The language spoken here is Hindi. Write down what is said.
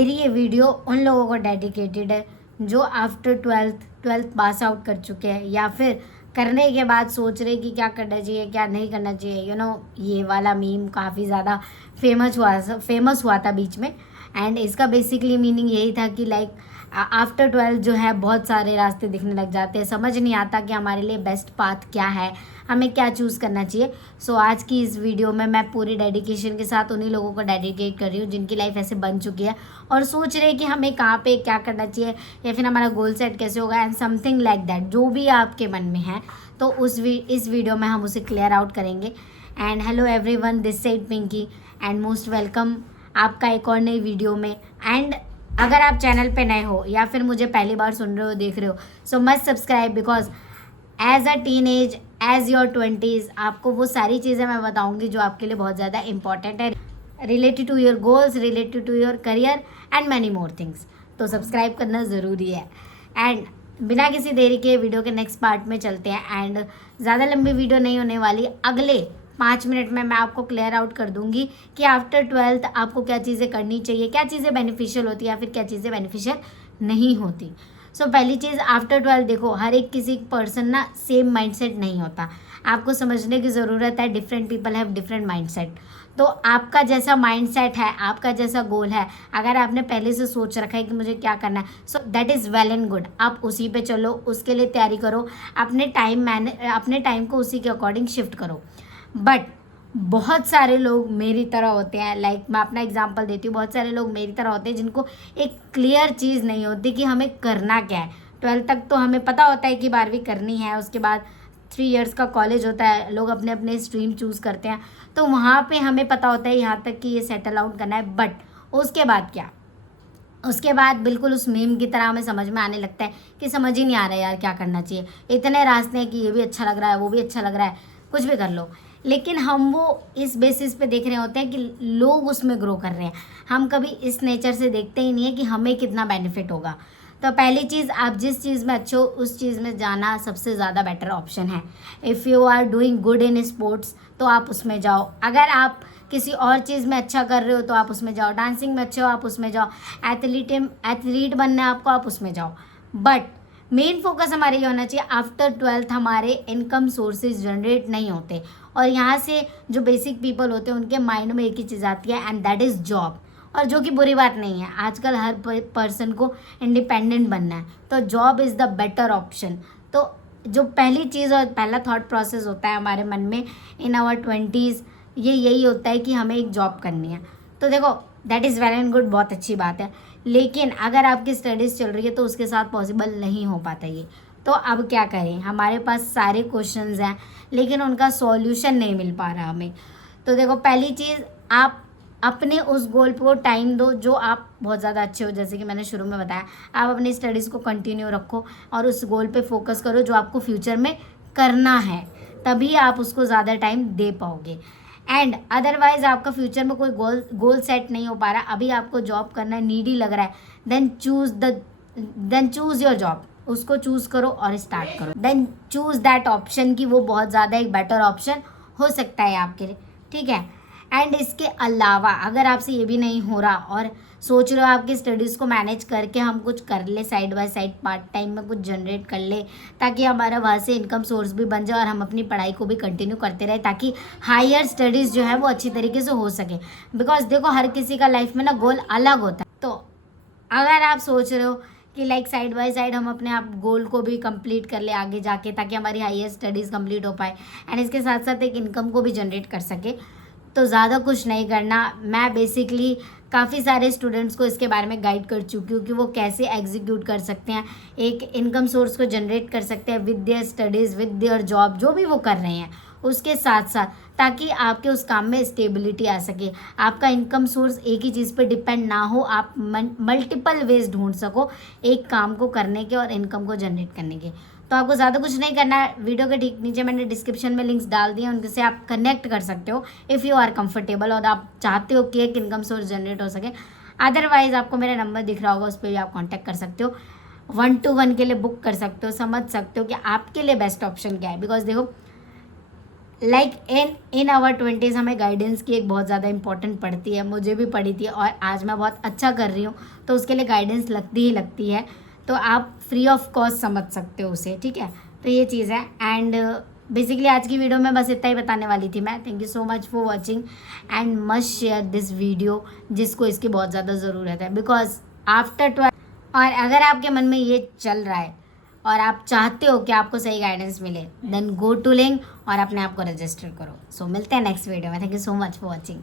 मेरी ये वीडियो उन लोगों को डेडिकेटेड है जो आफ्टर ट्वेल्थ पास आउट कर चुके हैं या फिर करने के बाद सोच रहे कि क्या करना चाहिए क्या नहीं करना चाहिए। ये वाला मीम काफ़ी ज़्यादा फेमस हुआ था बीच में। एंड इसका बेसिकली मीनिंग यही था कि लाइक आफ्टर ट्वेल्थ जो है बहुत सारे रास्ते दिखने लग जाते हैं, समझ नहीं आता कि हमारे लिए बेस्ट पाथ क्या है, हमें क्या चूज़ करना चाहिए। सो आज की इस वीडियो में मैं पूरी डेडिकेशन के साथ उन्हीं लोगों को डेडिकेट कर रही हूँ जिनकी लाइफ ऐसे बन चुकी है और सोच रहे हैं कि हमें कहाँ पे क्या करना चाहिए या फिर हमारा गोल सेट कैसे होगा एंड समथिंग लाइक दैट। जो भी आपके मन में है तो इस वीडियो में हम उसे क्लियर आउट करेंगे। And hello everyone, this side Pinky and most welcome आपका एक और नई वीडियो में। एंड अगर आप चैनल पे नए हो या फिर मुझे पहली बार सुन रहे हो देख रहे हो, so must subscribe because as a teen age as your 20s आपको वो सारी चीज़ें मैं बताऊंगी जो आपके लिए बहुत ज़्यादा इंपॉर्टेंट है, related to your goals, related to your career and many more things. तो सब्सक्राइब करना ज़रूरी है। एंड बिना किसी देरी के वीडियो के नेक्स्ट पार्ट में चलते हैं। एंड ज़्यादा लंबी वीडियो नहीं होने वाली, अगले 5 मिनट में मैं आपको क्लियर आउट कर दूंगी कि आफ्टर ट्वेल्थ आपको क्या चीज़ें करनी चाहिए, क्या चीज़ें बेनिफिशियल होती है या फिर क्या चीज़ें बेनिफिशियल नहीं होती। सो पहली चीज़, आफ्टर ट्वेल्थ देखो हर एक किसी पर्सन ना सेम माइंडसेट नहीं होता, आपको समझने की ज़रूरत है। Different people have different mindset. तो आपका जैसा माइंडसेट है, आपका जैसा गोल है, अगर आपने पहले से सोच रखा है कि मुझे क्या करना है, so that is well and good. आप उसी पे चलो, उसके लिए तैयारी करो, अपने टाइम को उसी के अकॉर्डिंग शिफ्ट करो। बट बहुत सारे लोग मेरी तरह होते हैं, लाइक मैं अपना एग्जांपल देती हूँ, बहुत सारे लोग मेरी तरह होते हैं जिनको एक क्लियर चीज़ नहीं होती कि हमें करना क्या है। 12th तक तो हमें पता होता है कि 12वीं करनी है, उसके बाद 3 इयर्स का कॉलेज होता है, लोग अपने अपने स्ट्रीम चूज़ करते हैं, तो वहाँ पे हमें पता होता है यहाँ तक कि ये सेटल आउट करना है। बट उसके बाद क्या, उसके बाद बिल्कुल उस मीम की तरह हमें समझ में आने लगता है कि समझ ही नहीं आ रहा है यार क्या करना चाहिए, इतने रास्ते हैं कि ये भी अच्छा लग रहा है, वो भी अच्छा लग रहा है, कुछ भी कर लो। लेकिन हम वो इस बेसिस पे देख रहे होते हैं कि लोग उसमें ग्रो कर रहे हैं, हम कभी इस नेचर से देखते ही नहीं है कि हमें कितना बेनिफिट होगा। तो पहली चीज़, आप जिस चीज़ में अच्छे हो उस चीज़ में जाना सबसे ज़्यादा बेटर ऑप्शन है। If you are doing good in sports तो आप उसमें जाओ, अगर आप किसी और चीज़ में अच्छा कर रहे हो तो आप उसमें जाओ, डांसिंग में अच्छे हो आप उसमें जाओ, एथलीट बनना है आपको आप उसमें जाओ। बट मेन फोकस हमारे ये होना चाहिए, आफ्टर ट्वेल्थ हमारे इनकम सोर्सेज जनरेट नहीं होते और यहाँ से जो बेसिक पीपल होते हैं उनके माइंड में एक ही चीज़ आती है एंड दैट इज़ जॉब। और जो कि बुरी बात नहीं है, आजकल हर पर्सन को इंडिपेंडेंट बनना है, तो job is the better option. तो जो पहली चीज़ और पहला थॉट प्रोसेस होता है हमारे मन में इन आवर 20s, ये यही होता है कि हमें एक जॉब करनी है। तो देखो that is well and good, बहुत अच्छी बात है, लेकिन अगर आपकी स्टडीज़ चल रही है तो उसके साथ पॉसिबल नहीं हो पाता ये। तो अब क्या करें, हमारे पास सारे क्वेश्चंस हैं लेकिन उनका सॉल्यूशन नहीं मिल पा रहा हमें। तो देखो पहली चीज़, आप अपने उस गोल को टाइम दो जो आप बहुत ज़्यादा अच्छे हो, जैसे कि मैंने शुरू में बताया, आप अपनी स्टडीज़ को कंटिन्यू रखो और उस गोल पे फोकस करो जो आपको फ्यूचर में करना है, तभी आप उसको ज़्यादा टाइम दे पाओगे। एंड अदरवाइज आपका फ्यूचर में कोई गोल सेट नहीं हो पा रहा, अभी आपको जॉब करना नीडी लग रहा है, देन चूज़ योर जॉब, उसको चूज़ करो और स्टार्ट करो। देन चूज़ दैट ऑप्शन कि वो बहुत ज़्यादा एक बेटर ऑप्शन हो सकता है आपके लिए, ठीक है। एंड इसके अलावा अगर आपसे ये भी नहीं हो रहा और सोच रहे हो आपकी स्टडीज़ को मैनेज करके हम कुछ कर ले, side by side part time में कुछ जनरेट कर ले ताकि हमारा वहाँ से इनकम सोर्स भी बन जाए और हम अपनी पढ़ाई को भी कंटिन्यू करते रहे ताकि हायर स्टडीज़ जो है वो अच्छी तरीके से हो सके। बिकॉज देखो हर किसी का लाइफ में ना गोल अलग होता है। तो अगर आप सोच रहे हो कि लाइक साइड बाय साइड हम अपने आप गोल को भी कंप्लीट कर ले आगे जाके ताकि हमारी हायर स्टडीज़ कंप्लीट हो पाए एंड इसके साथ साथ एक इनकम को भी जनरेट कर सके, तो ज़्यादा कुछ नहीं करना। मैं बेसिकली काफ़ी सारे स्टूडेंट्स को इसके बारे में गाइड कर चुकी हूँ कि वो कैसे एग्जीक्यूट कर सकते हैं, एक इनकम सोर्स को जनरेट कर सकते हैं with their studies, with their job, जो भी वो कर रहे हैं उसके साथ साथ, ताकि आपके उस काम में स्टेबिलिटी आ सके, आपका इनकम सोर्स एक ही चीज़ पे डिपेंड ना हो, आप मल्टीपल वेज ढूंढ सको एक काम को करने के और इनकम को जनरेट करने के। तो आपको ज़्यादा कुछ नहीं करना है, वीडियो के ठीक नीचे मैंने डिस्क्रिप्शन में लिंक्स डाल दिए, उनसे आप कनेक्ट कर सकते हो इफ़ यू आर कंफर्टेबल और आप चाहते हो कि एक इनकम सोर्स जनरेट हो सके। अदरवाइज आपको मेरा नंबर दिख रहा होगा, उस पर भी आप कॉन्टैक्ट कर सकते हो, 1-to-1 के लिए बुक कर सकते हो, समझ सकते हो कि आपके लिए बेस्ट ऑप्शन क्या है। बिकॉज देखो लाइक इन आवर 20s हमें गाइडेंस की एक बहुत ज़्यादा इंपॉर्टेंट पड़ती है, मुझे भी पड़ी थी और आज मैं बहुत अच्छा कर रही हूँ, तो उसके लिए गाइडेंस लगती ही लगती है। तो आप फ्री ऑफ कॉस्ट समझ सकते हो उसे, ठीक है। तो ये चीज़ है। एंड बेसिकली आज की वीडियो में बस इतना ही बताने वाली थी मैं। Thank you so much for watching and must share this video, जिसको इसकी बहुत ज़्यादा ज़रूरत है। बिकॉज आफ्टर 12 और अगर आपके मन में ये चल रहा है और आप चाहते हो कि आपको सही गाइडेंस मिले, देन गो टू लिंक और अपने आप को रजिस्टर करो। सो मिलते हैं नेक्स्ट वीडियो में। Thank you so much for watching.